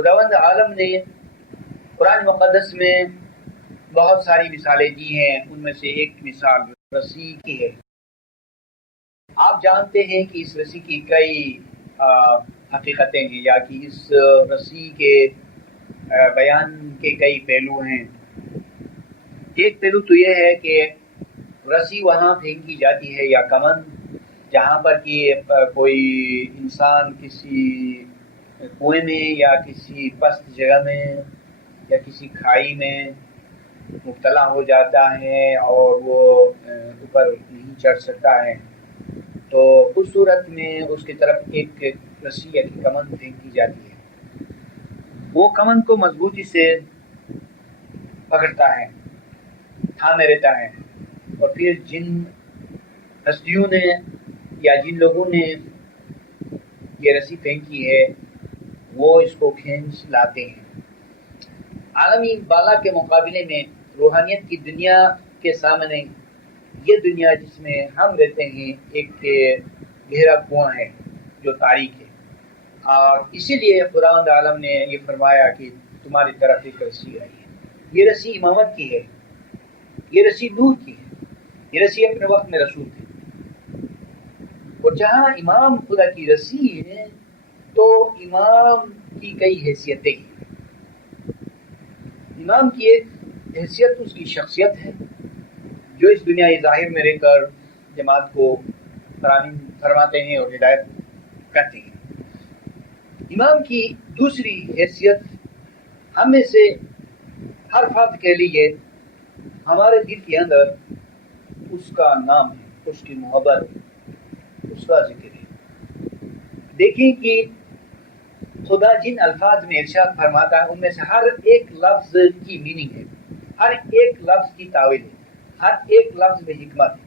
خداوند عالم نے قرآن مقدس میں بہت ساری مثالیں دی ہیں، ان میں سے ایک مثال رسی کی ہے۔ آپ جانتے ہیں کہ اس رسی کی کئی حقیقتیں ہیں، یا کہ اس رسی کے بیان کے کئی پہلو ہیں۔ ایک پہلو تو یہ ہے کہ رسی وہاں پھینکی جاتی ہے یا کمن جہاں پر کہ کوئی انسان کسی کنویں میں یا کسی پست جگہ میں یا کسی کھائی میں مبتلا ہو جاتا ہے اور وہ اوپر نہیں چڑھ سکتا ہے، تو اس صورت میں اس کی طرف ایک رسی یا کمن پھینکی جاتی ہے۔ وہ کمن کو مضبوطی سے پکڑتا ہے، تھامے رہتا ہے، اور پھر جن ہستیوں نے یا جن لوگوں نے یہ رسی پھینکی ہے وہ اس کو کھینچ لاتے ہیں۔ عالمی بالا کے مقابلے میں روحانیت کی دنیا کے سامنے یہ دنیا جس میں ہم رہتے ہیں ایک گہرا کنواں ہے جو تاریک ہے، اور اسی لیے خداوند عالم نے یہ فرمایا کہ تمہاری طرف ایک رسی آئی ہے۔ یہ رسی امامت کی ہے، یہ رسی نور کی ہے، یہ رسی اپنے وقت میں رسول تھے۔ اور جہاں امام خدا کی رسی ہے تو امام کی کئی حیثیتیں ہیں۔ امام کی ایک حیثیت اس کی شخصیت ہے جو اس دنیائی ظاہر میں رہ کر جماعت کو فرماتے ہیں اور ہدایت کرتے ہیں۔ امام کی دوسری حیثیت ہم میں سے ہر فرد کے لیے ہمارے دل کے اندر اس کا نام ہے، اس کی محبت ہے، اس کا ذکر ہے۔ دیکھیں کہ خدا جن الفاظ میں ارشاد فرماتا ہے ان میں سے ہر ایک لفظ کی میننگ ہے، ہر ایک لفظ کی تعویل ہے، ہر ایک لفظ میں حکمت ہے۔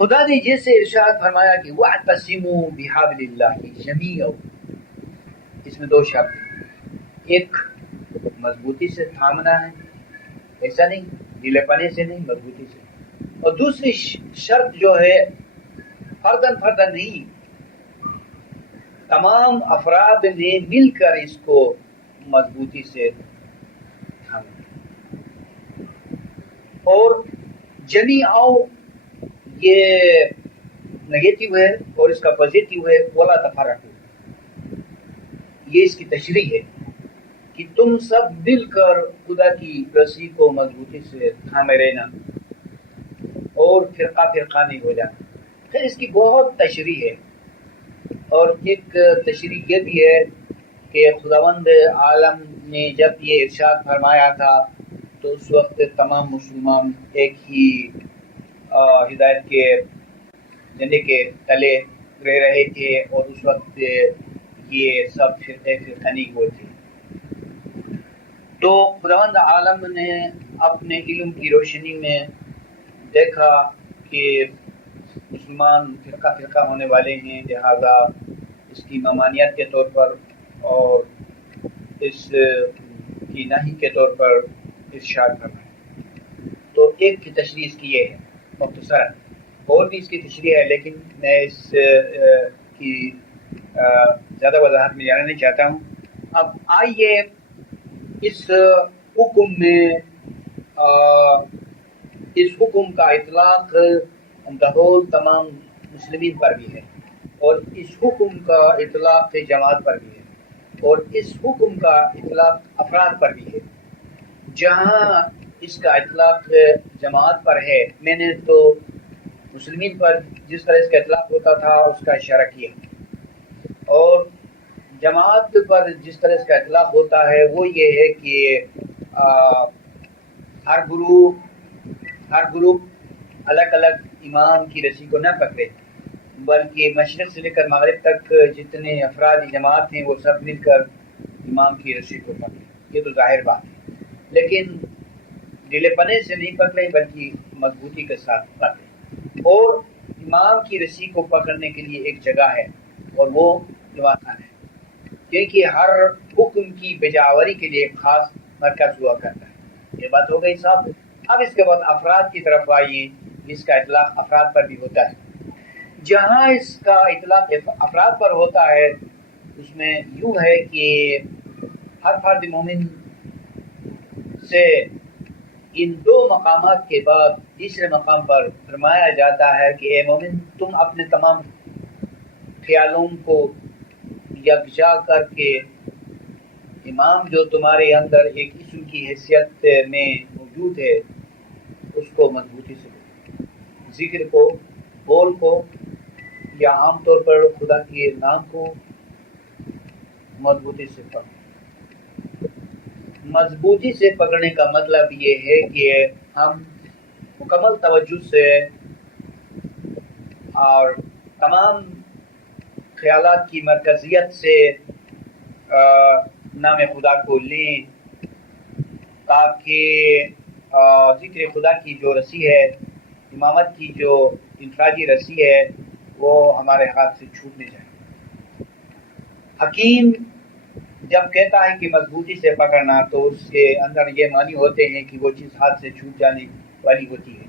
خدا نے جیسے ارشاد فرمایا کہ وَاعْتَصِمُوا بِحَبْلِ اللَّهِ جَمِيعًا، اس میں دو شرط ہیں، ایک مضبوطی سے تھامنا ہے، ایسا نہیں ڈھیلے پنے سے نہیں، مضبوطی سے، اور دوسری شرط جو ہے فردن فردن نہیں، تمام افراد نے مل کر اس کو مضبوطی سے تھامنا۔ اور جمیعاً یہ نگیٹو ہے اور اس کا پازیٹیو ہے، ولا تفرقوا، یہ اس کی تشریح ہے کہ تم سب مل کر خدا کی رسی کو مضبوطی سے تھامے رہنا اور فرقہ فرقہ نہیں ہو جانا۔ پھر اس کی بہت تشریح ہے، اور ایک تشریح یہ بھی ہے کہ خداوند عالم نے جب یہ ارشاد فرمایا تھا تو اس وقت تمام مسلمان ایک ہی ہدایت کے جھنڈے کے تلے رہ رہے تھے، اور اس وقت یہ سب فرقے فرقہ نہیں ہوئے تھے۔ تو خداوند عالم نے اپنے علم کی روشنی میں دیکھا کہ مسلمان فرقہ فرقہ ہونے والے ہیں، لہذا اس کی ممانعت کے طور پر اور اس کی نہی کے طور پر ارشاد کرنا ہے۔ تو ایک کی تشریح اس کی یہ ہے مختصر، اور بھی اس کی تشریح ہے لیکن میں اس کی زیادہ وضاحت میں جانا نہیں چاہتا ہوں۔ اب آئیے اس حکم میں اس حکم کا اطلاق تمام مسلمین پر بھی ہے، اور اس حکم کا اطلاق جماعت پر بھی ہے، اور اس حکم کا اطلاق افراد پر بھی ہے۔ جہاں اس کا اطلاق جماعت پر ہے، میں نے تو مسلمین پر جس طرح اس کا اطلاق ہوتا تھا اس کا اشارہ کیا، اور جماعت پر جس طرح اس کا اطلاق ہوتا ہے وہ یہ ہے کہ ہر گروپ الگ الگ امام کی رسی کو نہ پکڑے، بلکہ مشرق سے لے کر مغرب تک جتنے افراد جماعت ہیں وہ سب مل کر امام کی رسی کو پکڑے۔ یہ تو ظاہر بات ہے، لیکن ڈھیلے پنے سے نہیں پکڑے بلکہ مضبوطی کے ساتھ پکڑے۔ اور امام کی رسی کو پکڑنے کے لیے ایک جگہ ہے، اور وہ جماعت خانہ ہے، کیونکہ ہر حکم کی بجاوری کے لیے ایک خاص مرکز ہوا کرتا ہے۔ یہ بات ہو گئی صاحب۔ اب اس کے بعد افراد کی طرف آئیے، اس کا اطلاق افراد پر بھی ہوتا ہے۔ جہاں اس کا اطلاق افراد پر ہوتا ہے اس میں یوں ہے کہ ہر فرد مومن سے ان دو مقامات کے بعد تیسرے مقام پر فرمایا جاتا ہے کہ اے مومن، تم اپنے تمام خیالوں کو یکجا کر کے امام جو تمہارے اندر ایک اسم کی حیثیت میں موجود ہے اس کو مضبوطی سے پکڑو، ذکر کو، بول کو، یا عام طور پر خدا کے نام کو مضبوطی سے پکڑو۔ مضبوطی سے پکڑنے کا مطلب یہ ہے کہ ہم مکمل توجہ سے اور تمام خیالات کی مرکزیت سے نام خدا کو لیں، تاکہ ذکر خدا کی جو رسی ہے، امامت کی جو انفرادی رسی ہے، وہ ہمارے ہاتھ سے چھوٹ نہ جائے۔ حکیم جب کہتا ہے کہ مضبوطی سے پکڑنا تو اس کے اندر یہ معنی ہوتے ہیں کہ وہ چیز ہاتھ سے چھوٹ جانے والی ہوتی ہے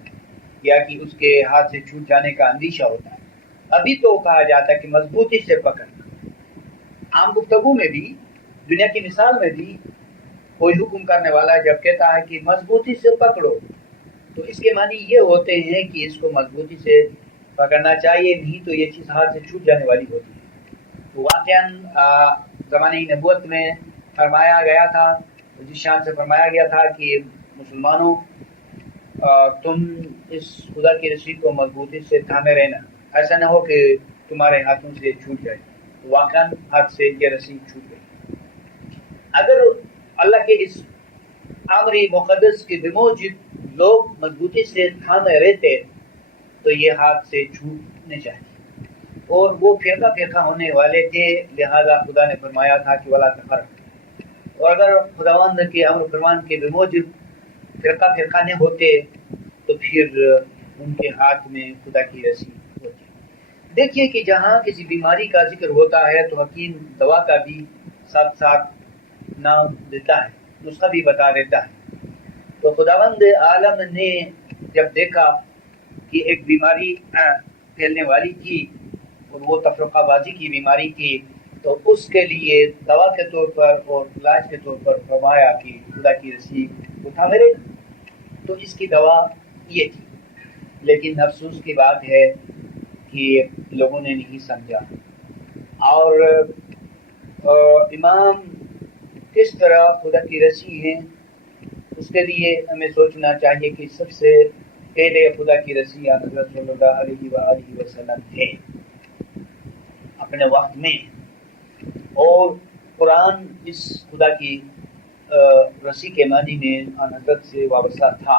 یا کہ اس کے ہاتھ سے چھوٹ جانے کا اندیشہ ہوتا ہے۔ ابھی تو کہا جاتا ہے کہ مضبوطی سے پکڑنا۔ عام گفتگو میں بھی، دنیا کی مثال میں بھی، کوئی حکم کرنے والا جب کہتا ہے کہ مضبوطی سے پکڑو تو اس کے معنی یہ ہوتے ہیں کہ اس کو مضبوطی سے پکڑنا چاہیے، نہیں تو یہ چیز ہاتھ سے چھوٹ جانے والی ہوتی ہے۔ تو واقعاً زمانہ نبوت میں فرمایا گیا تھا، جس شان سے فرمایا گیا تھا کہ مسلمانوں تم اس خدا کی رسی کو مضبوطی سے تھامے رہنا، ایسا نہ ہو کہ تمہارے ہاتھوں سے چھوٹ جائے۔ واقعاً ہاتھ سے یہ رسی چھوٹ گئی۔ اگر اللہ کے اس امر مقدس کے بموجب لوگ مضبوطی سے تھامے رہتے تو یہ ہاتھ سے چھوٹنے چاہیے، اور وہ فرقہ فرقہ ہونے والے تھے، لہذا خدا نے فرمایا تھا کہ ولا تفرقوا۔ اور اگر خداوند کے امر فرمان کے بموجب فرقہ فرقہ نہ ہوتے تو پھر ان کے ہاتھ میں خدا کی رسی ہوتی۔ دیکھیے کہ جہاں کسی بیماری کا ذکر ہوتا ہے تو حکیم دوا کا بھی ساتھ ساتھ نام دیتا ہے، نسخہ بھی بتا دیتا ہے۔ تو خداوند عالم نے جب دیکھا کہ ایک بیماری پھیلنے والی تھی اور وہ تفرقہ بازی کی بیماری تھی، تو اس کے لیے دوا کے طور پر اور علاج کے طور پر فرمایا کہ خدا کی رسی اٹھا میرے۔ تو اس کی دوا یہ تھی، لیکن افسوس کی بات ہے کہ لوگوں نے نہیں سمجھا۔ اور امام کس طرح خدا کی رسی ہیں، اس کے لیے ہمیں سوچنا چاہیے کہ سب سے پہلے خدا کی رسی حضرت صلی اللہ علیہ وآلہ وسلم تھے اپنے وقت میں، اور قرآن اس خدا کی رسی کے معنی میں حضرت سے وابستہ تھا۔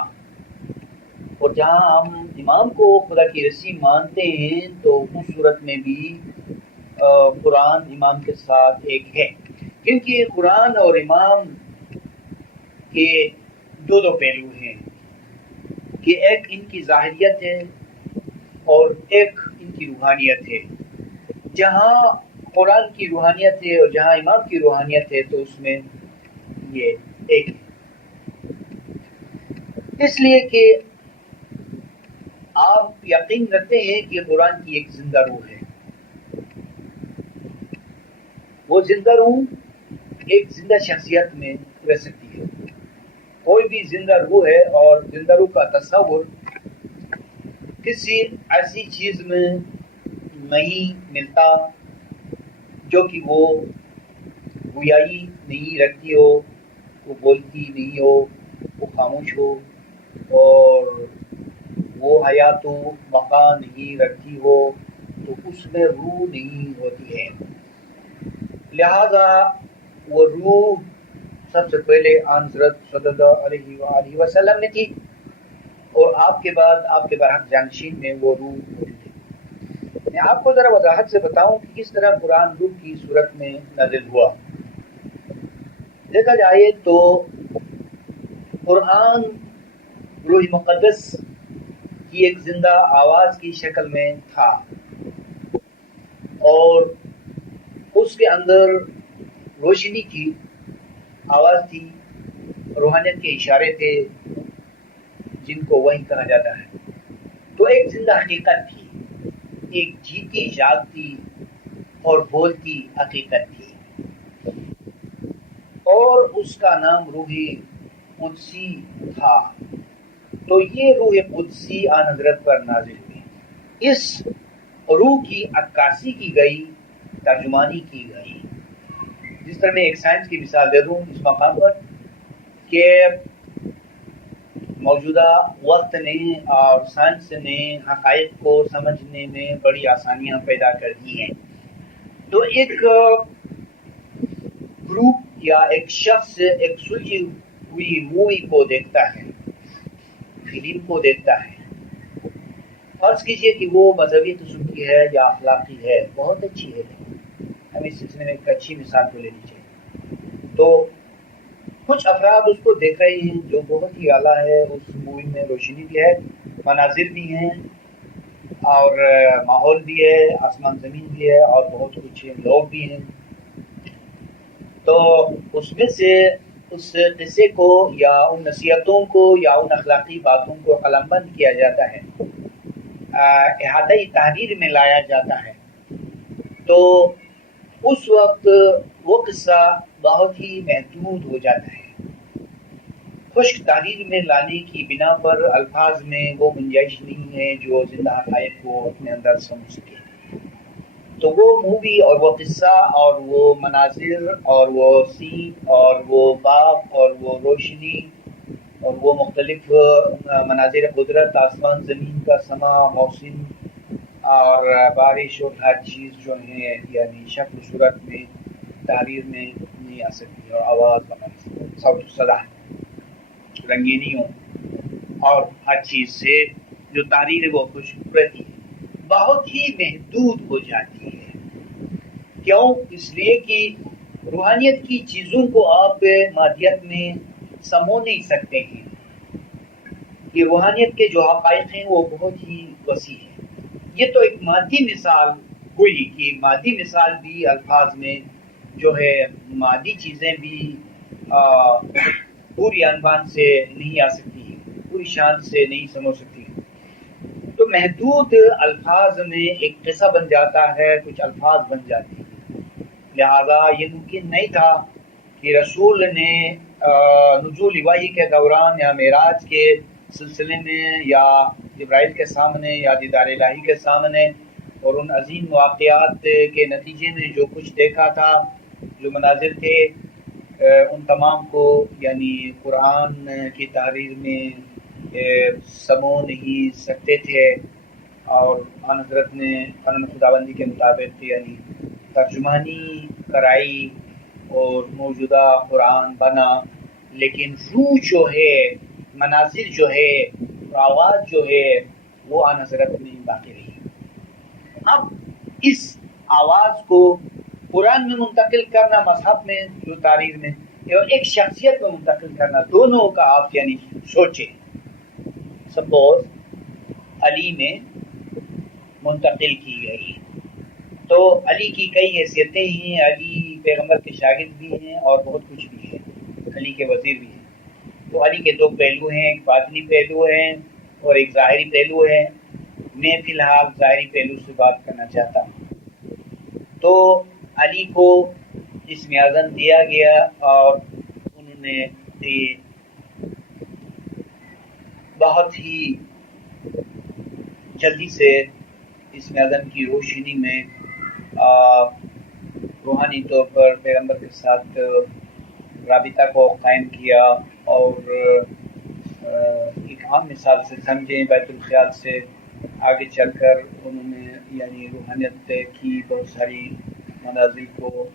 اور جہاں ہم امام کو خدا کی رسی مانتے ہیں تو اس صورت میں بھی قرآن امام کے ساتھ ایک ہے، کیونکہ قرآن اور امام کے دو پہلو ہیں کہ ایک ان کی ظاہریت ہے اور ایک ان کی روحانیت ہے۔ جہاں قرآن کی روحانیت ہے اور جہاں امام کی روحانیت ہے تو اس میں یہ ایک ہے، اس لیے کہ آپ یقین رکھتے ہیں کہ قرآن کی ایک زندہ روح ہے۔ وہ زندہ روح ایک زندہ شخصیت میں رہ سکتی ہے۔ کوئی بھی زندہ روح ہے، اور زندہ روح کا تصور کسی ایسی چیز میں نہیں ملتا جو کہ وہ گویائی نہیں رکھتی ہو، وہ بولتی نہیں ہو، وہ خاموش ہو، اور وہ حیات و بقا نہیں رکھتی ہو، تو اس میں روح نہیں ہوتی ہے۔ لہذا وہ روح سب سے پہلے حضرت صلی اللہ علیہ وآلہ وسلم میں تھی، اور آپ کے بعد آپ کے برحق جانشین میں وہ روح موجود ہے۔ میں آپ کو ذرا وضاحت سے بتاؤں کہ کس طرح قرآن روح کی صورت میں نازل ہوا۔ دیکھا جائے تو قرآن روح مقدس کی ایک زندہ آواز کی شکل میں تھا، اور اس کے اندر روشنی تھی، آواز تھی، روحانیت کے اشارے تھے جن کو وحی کہا جاتا ہے۔ تو ایک زندہ حقیقت تھی، ایک جیتی جاگتی اور بولتی حقیقت تھی، اور اس کا نام روح قدسی تھا. تو یہ روح قدسی آن حضرت پر نازل ہوئی. اس روح کی عکاسی کی گئی، ترجمانی کی گئی. جس طرح میں ایک سائنس کی مثال دے دوں اس مقام پر کہ موجودہ وقت نے اور سائنس نے حقائق کو سمجھنے میں بڑی آسانیاں پیدا کر دی ہیں. تو ایک گروپ یا ایک شخص ایک سلجھی ہوئی مووی کو دیکھتا ہے، فلم کو دیکھتا ہے. فرض کیجئے کہ وہ مذہبی قسم کی ہے یا اخلاقی ہے، بہت اچھی ہے، ہمیں اس سلسلے میں ایک اچھی مثال کو لینی چاہیے. تو کچھ افراد اس کو دیکھ رہے ہیں جو بہت ہی اعلیٰ ہے. اس مووی میں روشنی بھی ہے، مناظر بھی ہیں، اور ماحول بھی ہے، آسمان زمین بھی ہے، اور بہت کچھ لوگ بھی ہیں. تو اس میں سے اس قصے کو یا ان نصیحتوں کو یا ان اخلاقی باتوں کو قلم بند کیا جاتا ہے، احاطۂ تحریر میں لایا جاتا ہے. تو اس وقت وہ قصہ بہت ہی محدود ہو جاتا ہے. خشک تحریر میں لانے کی بنا پر الفاظ میں وہ گنجائش نہیں ہے جو زندہ حقائق کو اپنے اندر سمجھ سکے. تو وہ مووی اور وہ قصہ اور وہ مناظر اور وہ سین اور وہ باغ اور وہ روشنی اور وہ مختلف مناظر قدرت، آسمان زمین کا سما، موسم اور بارش اور ہر چیز جو ہے یعنی شکل و صورت میں تحریر میں نہیں آ سکتی، اور آواز وغیرہ صوت و صدا رنگینیوں اور ہر چیز سے جو تحریر ہے وہ خوشصورتی بہت ہی محدود ہو جاتی ہے. کیوں؟ اس لیے کہ روحانیت کی چیزوں کو آپ مادیت میں سمو نہیں سکتے ہیں. یہ روحانیت کے جو حقائق ہیں وہ بہت ہی وسیع ہیں. یہ تو ایک مادی مثال ہوئی کہ مادی مثال بھی الفاظ میں جو ہے مادی چیزیں بھی پوری عنوان سے نہیں آ سکتی، پوری شان سے نہیں سمجھ سکتی. تو محدود الفاظ میں ایک قصہ بن جاتا ہے، کچھ الفاظ بن جاتے ہیں. لہذا یہ ممکن نہیں تھا کہ رسول نے نزول وحی کے دوران یا معراج کے سلسلے میں یا جبرائیل کے سامنے یا دیدار الہی کے سامنے اور ان عظیم واقعات کے نتیجے میں جو کچھ دیکھا تھا، جو مناظر تھے، ان تمام کو یعنی قرآن کی تحریر میں سمو نہیں سکتے تھے. اور آن حضرت نے قانون خداوندی کے مطابق یعنی ترجمانی کرائی اور موجودہ قرآن بنا. لیکن روح جو ہے، مناظر جو ہے، آواز جو ہے وہ آن حضرت میں باقی رہی. اب اس آواز کو قرآن میں منتقل کرنا، مذہب میں جو تاریخ میں اور ایک شخصیت میں منتقل کرنا، دونوں کا آپ یعنی سوچیں. سپوز علی میں منتقل کی گئی تو علی کی کئی حیثیتیں ہیں. علی پیغمبر کے شاگرد بھی ہیں اور بہت کچھ بھی ہے، علی کے وزیر بھی ہیں. تو علی کے دو پہلو ہیں، ایک باطنی پہلو ہے اور ایک ظاہری پہلو ہے. میں فی الحال ظاہری پہلو سے بات کرنا چاہتا ہوں. تو علی کو اسم اعظم دیا گیا اور انہوں نے بہت ہی جلدی سے اسم اعظم کی روشنی میں روحانی طور پر پیغمبر کے ساتھ رابطہ کو قائم کیا. اور ایک عام مثال سے سمجھیں، بیت الخیال سے آگے چل کر انہوں نے یعنی روحانیت کی بہت ساری منازل کو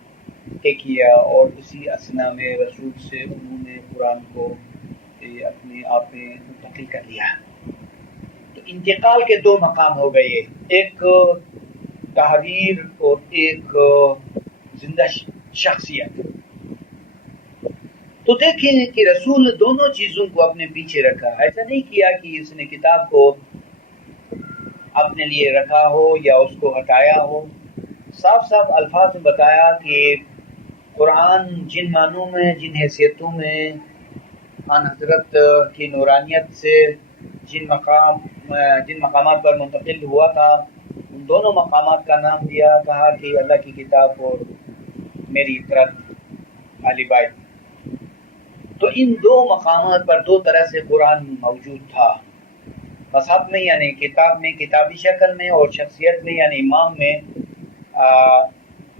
طے کیا، اور اسی اسنا میں رسول سے انہوں نے قرآن کو اپنے آپ میں منتقل کر لیا. تو انتقال کے دو مقام ہو گئے، ایک تحریر اور ایک زندہ شخصیت. تو دیکھیں کہ رسول نے دونوں چیزوں کو اپنے پیچھے رکھا. ایسا نہیں کیا کہ اس نے کتاب کو اپنے لیے رکھا ہو یا اس کو ہٹایا ہو. صاف صاف الفاظ میں بتایا کہ قرآن جن معنوں میں، جن حیثیتوں میں آن حضرت کی نورانیت سے جن مقامات پر منتقل ہوا تھا، ان دونوں مقامات کا نام دیا، کہا کہ اللہ کی کتاب اور میری فطرت اہل بیت. تو ان دو مقامات پر دو طرح سے قرآن موجود تھا، مصحف میں یعنی کتاب میں، کتابی شکل میں، اور شخصیت میں یعنی امام میں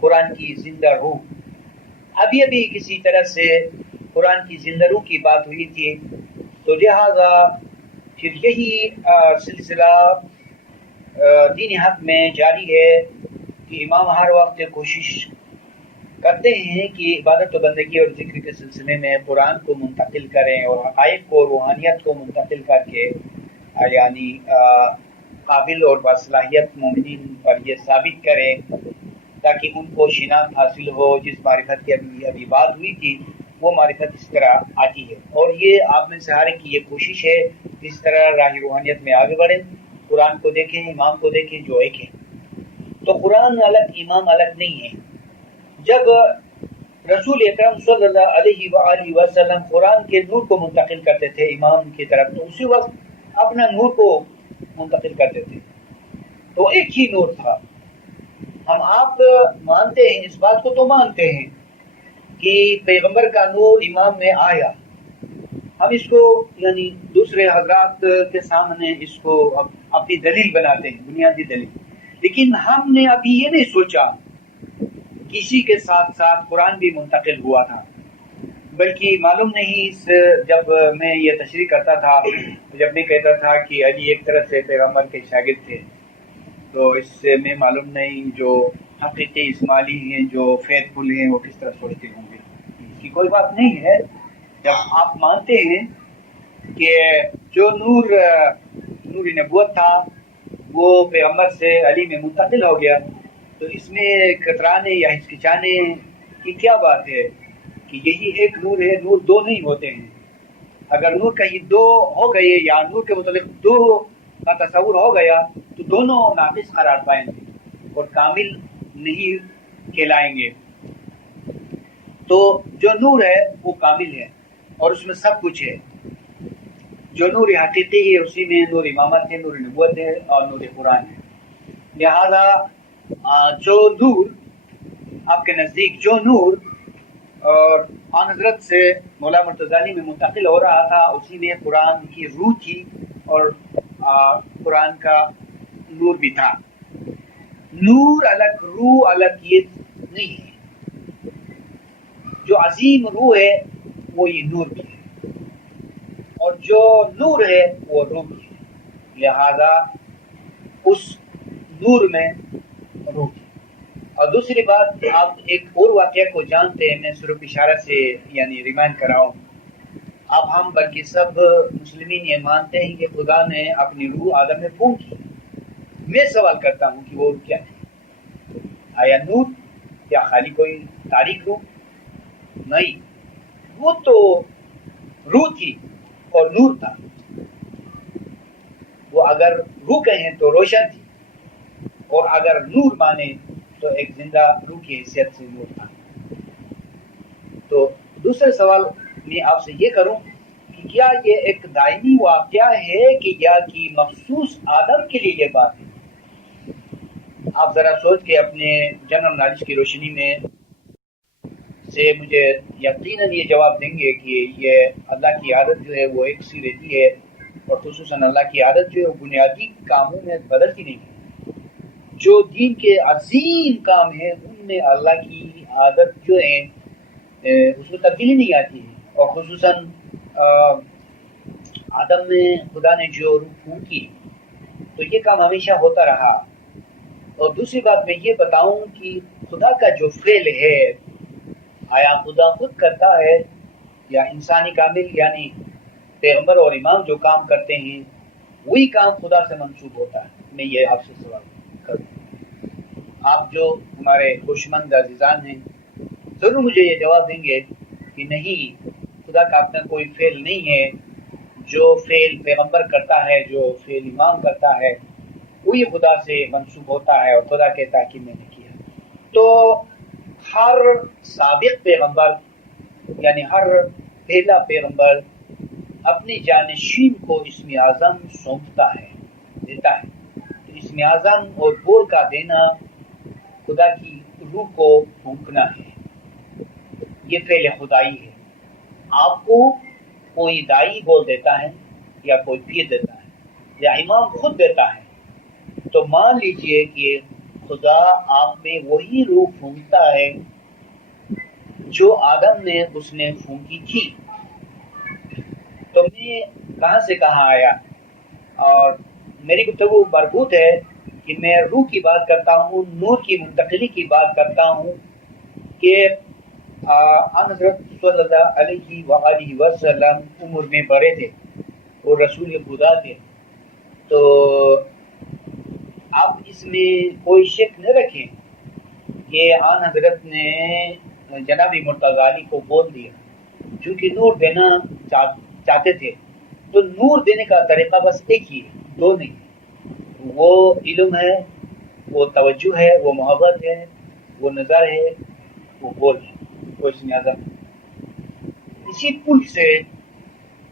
قرآن کی زندہ روح۔ ابھی کسی طرح سے قرآن کی زندہ روح کی بات ہوئی تھی، تو لہذا پھر یہی سلسلہ دین حق میں جاری ہے کہ امام ہر وقت کوشش کرتے ہیں کہ عبادت و بندگی اور ذکر کے سلسلے میں قرآن کو منتقل کریں اور حقائق کو، روحانیت کو منتقل کر کے یعنی قابل اور باصلاحیت مومنین پر یہ ثابت کریں تاکہ ان کو شناخت حاصل ہو۔ جس معرفت کی ابھی بات ہوئی تھی وہ معرفت اس طرح آتی ہے، اور یہ آپ میں سے ہر ایک کی یہ کوشش ہے اس طرح راہ روحانیت میں آگے بڑھیں، قرآن کو دیکھیں، امام کو دیکھیں جو ایک ہے۔ تو قرآن الگ، امام الگ نہیں ہے۔ جب رسول اکرم صلی اللہ علیہ وآلہ وسلم قرآن کے نور کو منتقل کرتے تھے امام کی طرف، تو اسی وقت اپنا نور کو منتقل کرتے تھے، تو ایک ہی نور تھا۔ ہم آپ مانتے ہیں، اس بات کو تو مانتے ہیں کہ پیغمبر کا نور امام میں آیا، ہم اس کو یعنی دوسرے حضرات کے سامنے اس کو اپنی دلیل بناتے ہیں، بنیادی دلیل، لیکن ہم نے ابھی یہ نہیں سوچا کسی کے ساتھ ساتھ قرآن بھی منتقل ہوا تھا، بلکہ معلوم نہیں جب میں یہ تشریح کرتا تھا، جب میں کہتا تھا کہ علی ایک طرح سے پیغمبر کے شاگرد تھے، تو اس سے میں معلوم نہیں جو حقیقی اسماعیلی ہیں، جو فیض فل ہیں، وہ کس طرح سوچتے ہوں گے۔ اس کی کوئی بات نہیں ہے۔ جب آپ مانتے ہیں کہ جو نور نبوت تھا وہ پیغمبر سے علی میں منتقل ہو گیا، تو اس میں کترانے یا ہچکچانے کی کیا بات ہے کہ یہی ایک نور ہے، نور دو نہیں ہوتے ہیں۔ اگر نور کہیں دو ہو گئے یا نور کے متعلق دو کا تصور ہو گیا تو دونوں ناقص قرار پائیں گے اور کامل نہیں کہلائیں گے۔ تو جو نور ہے وہ کامل ہے اور اس میں سب کچھ ہے۔ جو نور حقیقی ہے اسی میں نور امامت ہے، نور نبوت ہے اور نور قرآن ہے۔ لہذا جو نور آپ کے نزدیک، جو نور اور آن حضرت سے مولا مرتضی میں منتقل ہو رہا تھا، اسی میں قرآن کی روح تھی اور قرآن کا نور بھی تھا۔ نور الگ، روح الگ یہ نہیں ہے۔ جو عظیم روح ہے وہ یہ نور بھی ہے، اور جو نور ہے وہ روح بھی ہے، لہذا اس نور میں روح ہے۔ اور دوسری بات، آپ ایک اور واقعہ کو جانتے ہیں، میں صرف اشارہ سے یعنی ریمائنڈ کراؤں، اب ہم بلکہ سب مسلمین یہ مانتے ہیں کہ خدا نے اپنی روح آدم میں پھونک کی۔ میں سوال کرتا ہوں کہ وہ روح کیا ہے؟ آیا نور یا خالی کوئی تاریک روح؟ نہیں، وہ تو روح تھی اور نور تھا۔ وہ اگر روح کہیں تو روشن تھی، اور اگر نور مانے تو ایک زندہ روح کی حیثیت سے نور تھا۔ تو دوسرے سوال میں آپ سے یہ کروں کہ کیا یہ ایک دائمی واقعہ ہے کہ یا کہ مخصوص آدم کے لیے یہ بات ہے؟ آپ ذرا سوچ کے اپنے جنرل نالج کی روشنی میں سے مجھے یقیناً یہ جواب دیں گے کہ یہ اللہ کی عادت جو ہے وہ ایک سی رہتی ہے، اور خصوصاً اللہ کی عادت جو ہے وہ بنیادی کاموں میں بدلتی نہیں ہے۔ جو دین کے عظیم کام ہیں ان میں اللہ کی عادت جو ہے اس میں تبدیلی نہیں آتی ہے، اور خصوصاً آدم میں خدا نے جو روح پھونکی تو یہ کام ہمیشہ ہوتا رہا۔ اور دوسری بات میں یہ بتاؤں کہ خدا کا جو فعل ہے، آیا خدا خود کرتا ہے یا انسانی کامل یعنی پیغمبر اور امام جو کام کرتے ہیں وہی کام خدا سے منسوب ہوتا ہے؟ میں یہ آپ سے سوال کروں۔ آپ جو ہمارے خوشمند عزیزان ہیں ضرور مجھے یہ جواب دیں گے کہ نہیں، خدا کا اپنا کوئی فعل نہیں ہے۔ جو فعل پیغمبر کرتا ہے، جو فعل امام کرتا ہے وہی خدا سے منسوب ہوتا ہے، اور خدا کہتا ہے کہ میں نے کیا۔ تو ہر سابق پیغمبر یعنی ہر پہلا پیغمبر اپنی جانشین کو اسم اعظم سونپتا ہے، دیتا ہے۔ تو اسم اعظم اور بول کا دینا خدا کی روح کو پھونکنا ہے، یہ فعل خدائی ہے۔ آپ کو کوئی دائی بول دیتا ہے یا کوئی پیر دیتا ہے یا امام خود دیتا ہے، تو مان لیجئے کہ خدا آپ میں وہی روح پھونکتا ہے جو آدم نے اس نے پھونکی تھی. تو میں کہاں سے کہاں آیا، اور میری گفتگو مربوط ہے کہ میں روح کی بات کرتا ہوں، نور کی منتقلی کی بات کرتا ہوں کہ حضرت صلی اللہ علیہ وآلہ وسلم عمر میں بڑے تھے اور رسول خدا تھے. تو آپ اس میں کوئی شک نہ رکھیں کہ آن حضرت نے جناب مرتضی علی کو بول دیا، چونکہ نور دینا چاہتے تھے. تو نور دینے کا طریقہ بس ایک ہی ہے، دو نہیں. وہ علم ہے، وہ توجہ ہے، وہ محبت ہے، وہ نظر ہے، وہ بول ہے، وہ اس میں اعظم. اسی پل سے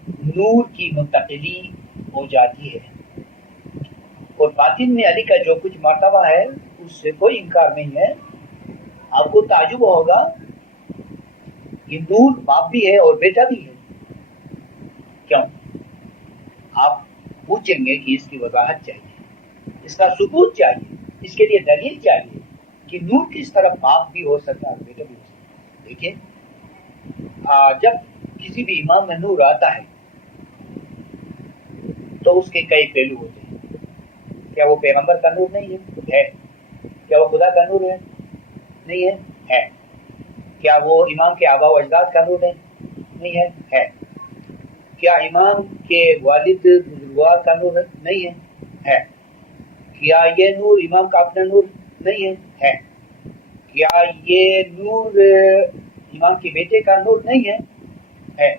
نور کی منتقلی ہو جاتی ہے، اور باطن میں علی کا جو کچھ مرتبہ ہے اس سے کوئی انکار نہیں ہے. آپ کو تعجب ہوگا کہ نور باپ بھی ہے اور بیٹا بھی ہے. کیوں؟ آپ پوچھیں گے کہ اس کی وضاحت چاہیے، اس کا ثبوت چاہیے، اس کے لیے دلیل چاہیے کہ نور کس طرح باپ بھی ہو سکتا ہے اور بیٹا بھی ہو سکتا ہے. دیکھیں، جب کسی بھی امام میں نور آتا ہے تو اس کے کئی پہلو ہوتے ہیں. کیا وہ پیغمبر کا نور نہیں ہے؟ کیا وہ خدا کا نور ہے؟ نہیں ہے. کیا وہ امام کے آباء و اجداد کا نور ہے؟ نہیں ہے. کیا امام کے والد بزرگوار کا نور نہیں ہے؟ کیا یہ نور امام کا اپنا نور نہیں ہے؟ کیا یہ نور امام کے بیٹے کا نور نہیں ہے؟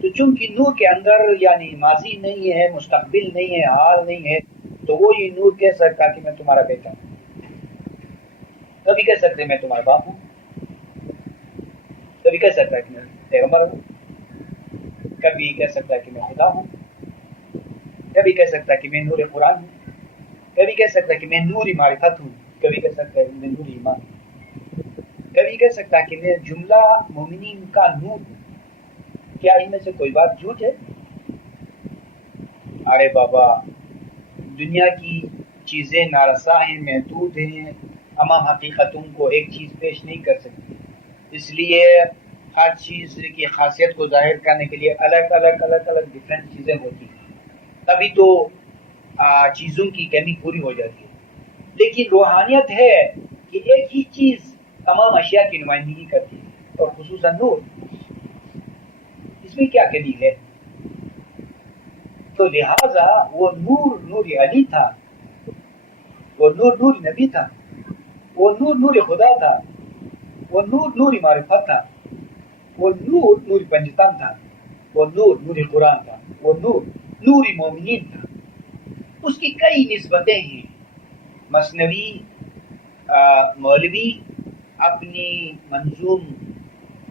تو چونکہ نور کے اندر یعنی ماضی نہیں ہے، مستقبل نہیں ہے، حال نہیں ہے، تو وہ یہ نور کہہ سکتا کہ میں تمہارا بیٹا ہوں. کبھی کہہ سکتے میں تمہارا باپ ہوں، کبھی کہہ سکتا ہے کہ میں پیغمبر ہوں، کبھی کہہ سکتا ہے کہ میں خدا ہوں، کبھی کہہ سکتا ہے کہ میں نور قرآن ہوں، کبھی کہہ سکتا ہے کہ میں نور معرفت ہوں، کبھی کہہ سکتا ہے کہ میں نور ایمان ہوں، کبھی کہہ سکتا ہے کہ میں جملہ مومنین کا نور ہوں. کیا ان میں سے کوئی بات جھوٹ ہے؟ ارے بابا، دنیا کی چیزیں نارسا ہیں، محدود ہیں، تمام حقیقتوں کو ایک چیز پیش نہیں کر سکتی. اس لیے ہر چیز کی خاصیت کو ظاہر کرنے کے لیے الگ الگ ڈفرینٹ چیزیں ہوتی ہیں، تبھی تو چیزوں کی کمی پوری ہو جاتی ہے. لیکن روحانیت ہے کہ ایک ہی چیز تمام اشیاء کی نمائندگی کرتی ہے، اور خصوصاً نور. اس میں کیا کمی ہے؟ تو لہذا وہ نور علی تھا، وہ نور نبی تھا، وہ نور خدا تھا، وہ نور معرفت تھا، وہ نور پنجتن تھا، وہ نور قرآن تھا، وہ نور مومنین تھا. اس کی کئی نسبتیں ہیں. مثنوی مولوی اپنی منظوم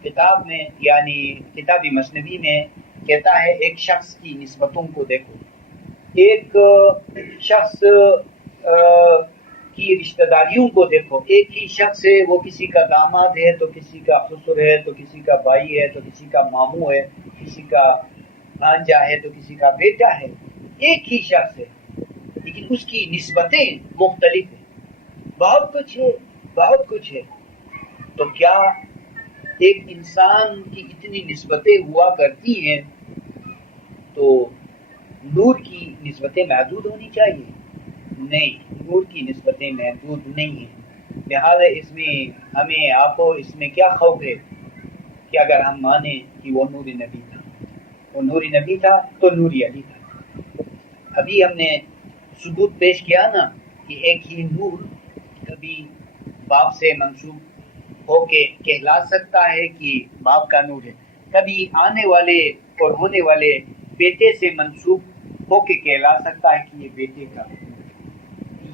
کتاب میں یعنی کتاب مثنوی میں کہتا ہے ایک شخص کی نسبتوں کو دیکھو. ایک شخص کی رشتہ داریوں کو دیکھو. ایک ہی شخص ہے، وہ کسی کا داماد ہے تو کسی کا خسر ہے تو کسی کا بھائی ہے تو کسی کا ماموں ہے، کسی کا بھانجا ہے تو کسی کا بیٹا ہے. ایک ہی شخص ہے لیکن اس کی نسبتیں مختلف ہیں. بہت کچھ ہے. تو کیا ایک انسان کی اتنی نسبتیں ہوا کرتی ہیں تو نور کی نسبتیں محدود ہونی چاہیے؟ نہیں، نور کی نسبتیں محدود نہیں ہیں. لہذا اس میں ہمیں آپ کو اس میں کیا خوف ہے کہ اگر ہم مانیں کہ وہ نور نبی تھا، وہ نور نبی تھا تو نور علی تھا. ابھی ہم نے ثبوت پیش کیا نا کہ ایک ہی نور کبھی باپ سے منسوب ہو کے کہلا سکتا ہے کہ باپ کا نور ہے، کبھی آنے والے اور ہونے والے بیٹے سے منسوب ہو کے کہلا سکتا ہے کہ یہ بیٹے کا نور ہے.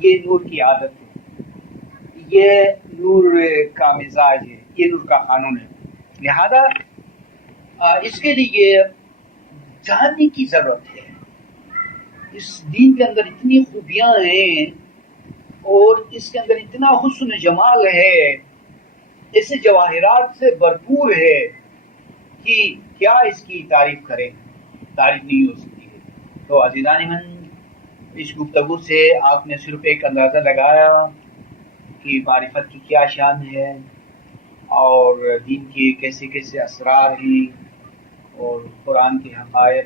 یہ نور کی عادت ہے، یہ نور کا مزاج ہے، یہ نور کا قانون ہے. لہذا اس کے لیے جاننے کی ضرورت ہے. اس دین کے اندر اتنی خوبیاں ہیں اور اس کے اندر اتنا حسن جمال ہے، ایسے جواہرات سے بھرپور ہے کیا اس کی تعریف کریں، تعریف نہیں ہو سکتی ہے۔ تو عزیزان من، اس گفتگو سے آپ نے صرف ایک اندازہ لگایا کہ معرفت کی کیا شان ہے اور دین کے کیسے کیسے اسرار ہیں اور قرآن کے حقائق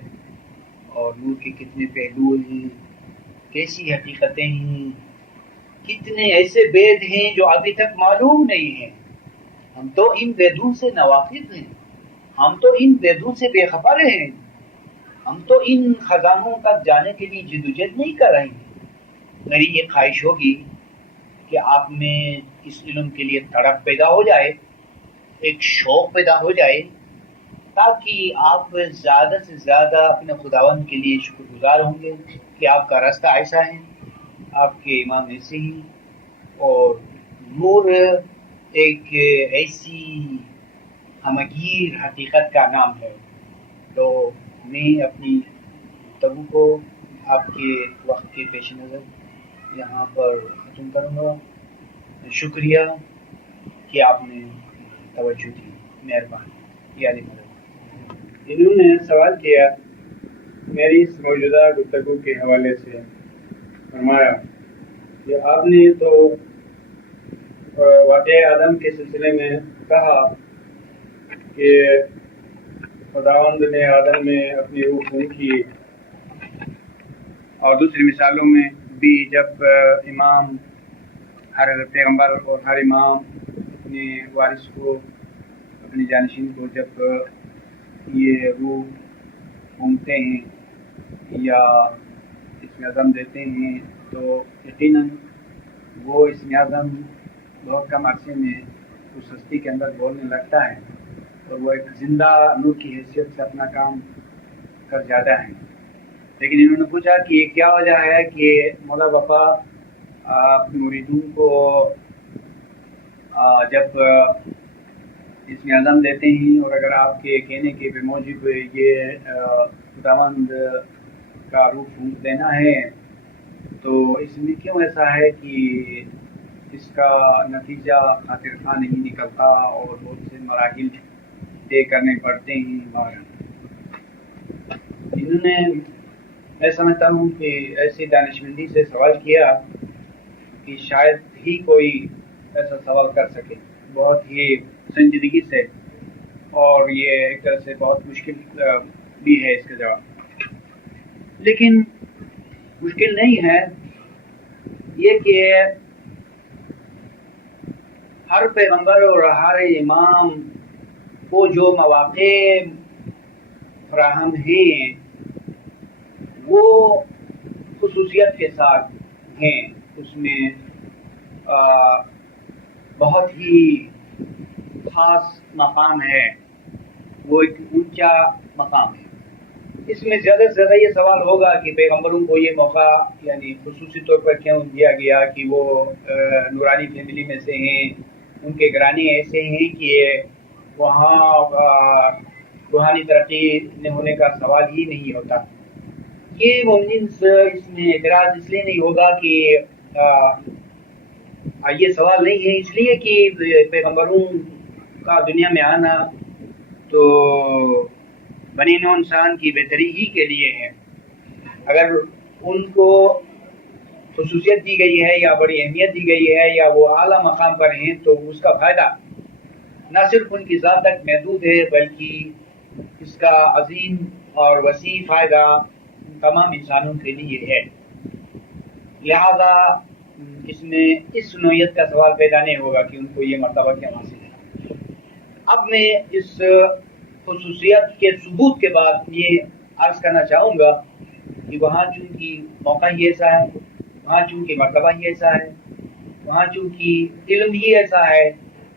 اور نور کے کتنے پہلو ہیں، کیسی حقیقتیں ہیں، کتنے ایسے وید ہیں جو ابھی تک معلوم نہیں ہیں۔ ہم تو ان ویدوں سے ناواقف ہیں، ہم تو ان ویدوں سے بے خبر ہیں، ہم تو ان خزانوں تک جانے کے لیے جدوجہد نہیں کر رہے ہیں۔ میری یہ خواہش ہوگی کہ آپ میں اس علم کے لیے تڑپ پیدا ہو جائے، ایک شوق پیدا ہو جائے، تاکہ آپ زیادہ سے زیادہ اپنے خداوند کے لیے شکر گزار ہوں گے کہ آپ کا راستہ ایسا ہے، آپ کے امام ایسے ہی، اور نور ایک ایسی ہمگیر حقیقت کا نام ہے۔ تو میں اپنی گفتگو کو آپ کے وقت کے پیش نظر یہاں پر ختم کروں گا۔ شکریہ کہ آپ نے توجہ دی، مہربانی۔ یعنی انہوں نے سوال کیا میری اس موجودہ گفتگو کے حوالے سے، فرمایا کہ آپ نے تو واقعہ آدم کے سلسلے میں کہا کہ خداوند نے آدم میں اپنی روح پھونکی، اور دوسری مثالوں میں بھی جب امام، ہر پیغمبر اور ہر امام اپنے وارث کو، اپنے جانشین کو جب یہ روح پھونکتے ہیں یا اسم اعظم دیتے ہیں تو یقیناً وہ اسم اعظم بہت کم عرصے میں اس ہستی کے اندر بولنے لگتا ہے اور وہ ایک زندہ نور کی حیثیت سے اپنا کام کر جاتا ہے۔ لیکن انہوں نے پوچھا کہ یہ کیا وجہ ہے کہ مولا وفا اپنے مریدوں کو جب اسم اعظم دیتے ہیں، اور اگر آپ کے کہنے کے بموجب یہ خداوند کا روح پھونک دینا ہے تو اس میں کیوں ایسا ہے کہ اس کا نتیجہ خاطر خواہ نہیں نکلتا اور بہت سے مراحل طے کرنے پڑتے ہیں؟ انہوں نے، میں سمجھتا ہوں کہ ایسی دانشمندی سے سوال کیا کہ شاید ہی کوئی ایسا سوال کر سکے، بہت ہی سنجیدگی سے، اور یہ ایک طرح سے بہت مشکل بھی ہے اس کا جواب۔ لیکن مشکل نہیں ہے یہ کہ ہر پیغمبر اور ہر امام کو جو مواقع فراہم ہیں وہ خصوصیت کے ساتھ ہیں، اس میں بہت ہی خاص مقام ہے، وہ ایک اونچا مقام ہے۔ اس میں زیادہ سے زیادہ یہ سوال ہوگا کہ پیغمبروں کو یہ موقع یعنی خصوصی طور پر کیوں دیا گیا کہ وہ نورانی فیملی میں سے ہیں، ان کے گھرانے ایسے ہیں کہ وہاں روحانی ترقی ہونے کا سوال ہی نہیں ہوتا۔ یہ مومنین اس میں اعتراض اس لیے نہیں ہوگا کہ یہ سوال نہیں ہے اس لیے کہ پیغمبروں کا دنیا میں آنا تو بنی نوع انسان کی بہتری ہی کے لیے ہے۔ اگر ان کو خصوصیت دی گئی ہے یا بڑی اہمیت دی گئی ہے یا وہ اعلیٰ مقام پر ہیں تو اس کا فائدہ نہ صرف ان کی ذات تک محدود ہے بلکہ اس کا عظیم اور وسیع فائدہ تمام انسانوں کے لیے ہے۔ لہذا اس میں اس نوعیت کا سوال پیدا نہیں ہوگا کہ ان کو یہ مرتبہ کیا حاصل ہے۔ اب میں اس خصوصیت کے ثبوت کے بعد یہ عرض کرنا چاہوں گا کہ وہاں چونکہ موقع ہی ایسا ہے، وہاں چونکہ مرتبہ ہی ایسا ہے، وہاں چونکہ علم ہی ایسا ہے،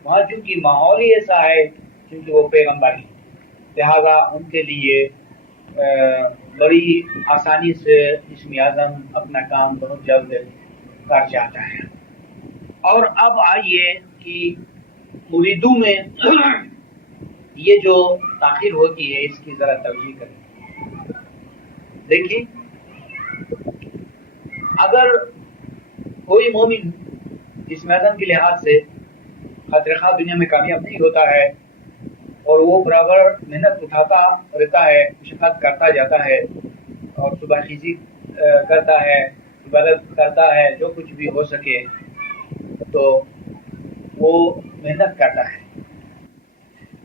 وہاں چونکہ ماحول ہی ایسا ہے، چونکہ وہ پیغمبر ہیں، لہذا ان کے لیے بڑی آسانی سے اسم اعظم اپنا کام بہت جلد کر جاتا ہے۔ اور اب آئیے کہ مریدوں میں یہ جو تاخیر ہوتی ہے اس کی ذرا توجہ کریں۔ دیکھیں، اگر کوئی مومن اسم اعظم کے لحاظ سے خاطر خواہ دنیا میں کامیاب نہیں ہوتا ہے اور وہ برابر محنت اٹھاتا رہتا ہے، مشقت کرتا جاتا ہے، اور صبح خیزی کرتا ہے، عبادت کرتا ہے، جو کچھ بھی ہو سکے تو وہ محنت کرتا ہے.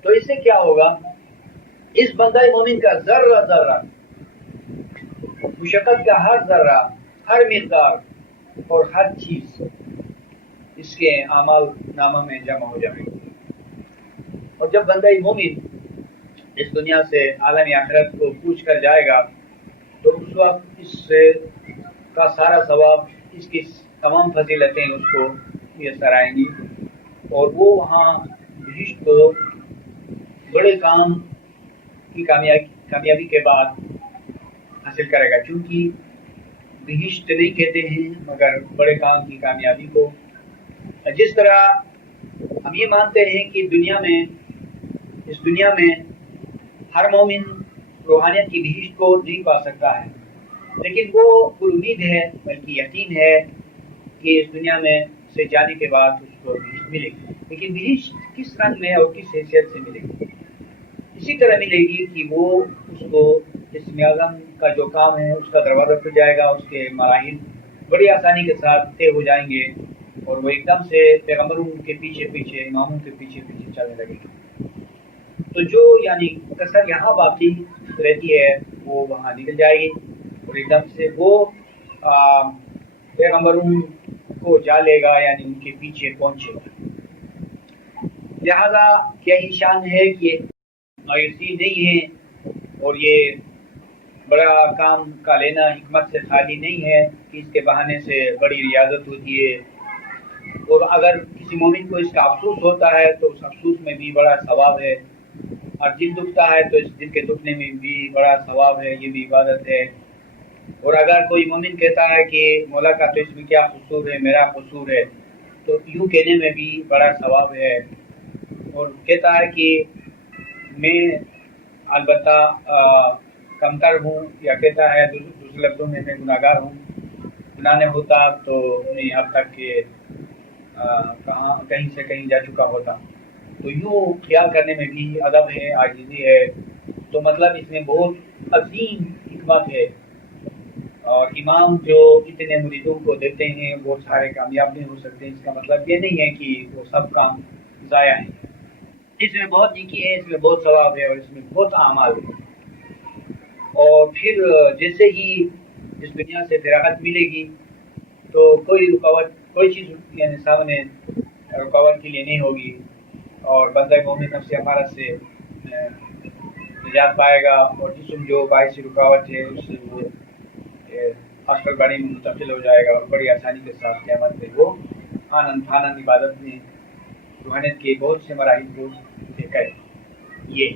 تو اس سے کیا ہوگا؟ اس بندہ مومن کا ذرہ ذرہ، مشقت کا ہر ذرہ، ہر مقدار اور ہر چیز اس کے اعمال نامہ میں جمع ہو جائے گی. اور جب بندہ مومن اس دنیا سے عالم آخرت کو پوچھ کر جائے گا تو اس وقت اس کا سارا ثواب، اس کی تمام فضیلتیں اس کو میسر آئیں گی، اور وہ وہاں بہشت کو بڑے کام کی کامیابی کے بعد حاصل کرے گا. چونکہ بہشت نہیں کہتے ہیں مگر بڑے کام کی کامیابی کو. جس طرح ہم یہ مانتے ہیں کہ اس دنیا میں ہر مومن روحانیت کی بہشت کو نہیں پا سکتا ہے، لیکن وہ پر امید ہے، بلکہ یقین ہے کہ اس دنیا میں سے جانے کے بعد اس کو بہشت ملے گی. لیکن بہشت کس رنگ میں اور کس حیثیت سے ملے گی؟ اسی طرح ملے گی کہ وہ اس کو اسم اعظم کا جو کام ہے اس کا دروازہ کھل جائے گا، اس کے مراحل بڑی آسانی کے ساتھ طے ہو جائیں گے، اور وہ ایک دم سے پیغمبروں کے پیچھے پیچھے، اماموں کے پیچھے پیچھے چلنے لگے گا. تو جو یعنی کثر یہاں باقی رہتی ہے وہ وہاں نکل جائے گی، اور ایک دم سے وہ پیغمبروں کو جا لے گا، یعنی ان کے پیچھے پہنچے گا. لہذا کیا ہی شان ہے کہ مایوسی نہیں ہے، اور یہ بڑا کام کا لینا حکمت سے خالی نہیں ہے کہ اس کے بہانے سے بڑی ریاضت ہوتی ہے. اور اگر کسی مومن کو اس کا افسوس ہوتا ہے تو اس افسوس میں بھی بڑا ثواب ہے، اور دل دکھتا ہے تو اس دل کے دکھنے میں بھی بڑا ثواب ہے، یہ بھی عبادت ہے. اور اگر کوئی مومن کہتا ہے کہ مولا کا تو اس میں کیا قصور ہے، میرا قصور ہے، تو یوں کہنے میں بھی بڑا ثواب ہے. اور کہتا ہے کہ میں البتہ کمتر ہوں، یا کہتا ہے دوسرے لفظوں میں میں گناہگار ہوں، گناہ نہیں ہوتا تو میں اب تک کہ کہیں سے کہیں جا چکا ہوتا. تو یوں خیال کرنے میں بھی ادب ہے، عاجزی ہے. تو مطلب اس میں بہت عظیم حکمت ہے. اور امام جو اتنے مریدوں کو دیتے ہیں وہ سارے کامیاب نہیں ہو سکتے. اس کا مطلب یہ نہیں ہے کہ وہ سب کام ضائع ہیں. اس میں بہت نیکی ہے، اس میں بہت ثواب ہے، اور اس میں بہت اعمال ہے. اور پھر جیسے ہی اس دنیا سے فراغت ملے گی تو کوئی رکاوٹ، کوئی چیز یعنی سامنے رکاوٹ کے لیے نہیں ہوگی، اور بندہ مومن نفس امارت سے نجات پائے گا. اور جسم جو باعث رکاوٹ ہے اس سے وہ آخر بڑی میں منتقل ہو جائے گا، اور بڑی آسانی کے ساتھ قیامت میں وہ آنند عبادت میں روحانیت کے بہت سے مراحل کو طے کرے. یہ